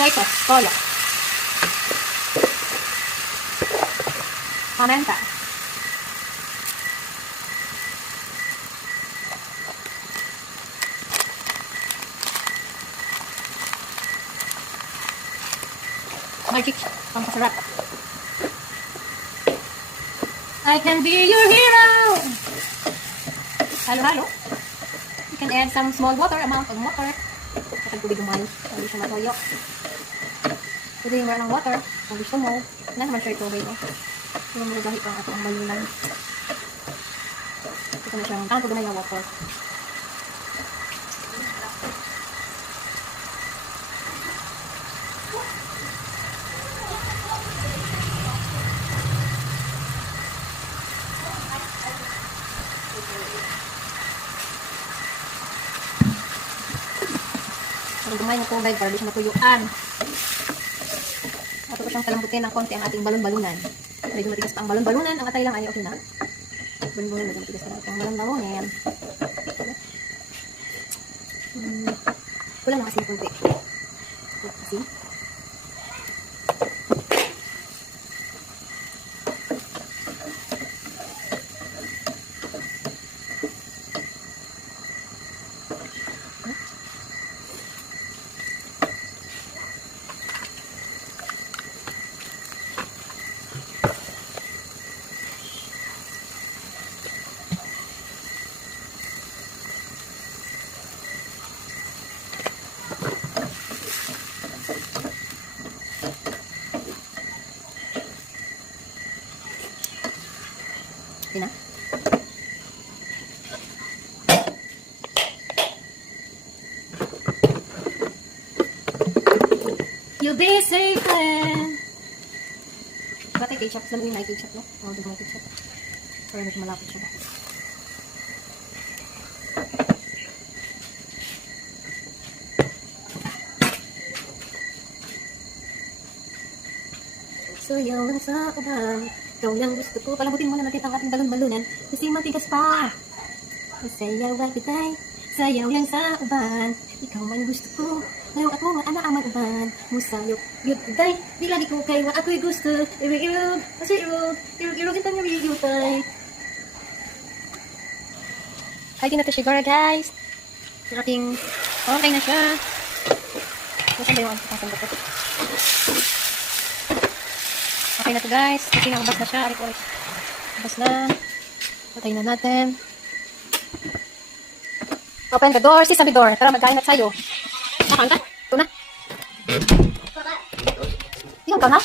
soy sauce, toyo. Paminta. Magic, pampasarap. I can be your hero! Halo-halo. You can add some small amount of water. Kapag tubig umay, hindi siya matoyo. Pwede yung ng water, kung gusto mo. Wala naman siya tubig. Hindi mo gahit ang ating balunan. Ito na siya. Ano po na yung water? Pag dumayo ng tubig, para di siya matuyuan. At ito siyang kalambutin ng konti ang ating balon-balunan. Medyo matigas pa ang balon-balunan. Ang atay lang ay okay na. Balon-balunan, medyo matigas pa ang balon-balunan. Kulang na kasi yung konti. Kasi. Okay na. You'll be safe then. Pati ketchup. Laluin na yung ketchup, no? Huwag yung ketchup. Para medyo malapit siya. So, yung sa uban. Ikaw lang gusto ko. Palabutin muna natin ang ating balon-balunan. Kasi matigas pa. Sayaw ba kitay? Sayaw lang sa uban. Ikaw man gusto ko. Ngayon ako nga anak aman uban. Musayok. Yut kitay. Di lagi ko kay nga ako'y gusto. Irog-irog. Kasi irog. Irog-irog kita nga video tay. Ay, na ito siguro guys. Ang ating okay na siya. Nasaan ba yung ating ko? Okay na to guys. Kasi nakabas na siya. Arik-arik. Nakabas na. Patayin na natin. Open the door. Sesame door. Tara, magkain na tayo. Nakain ka? Ito na. Iyan ka na?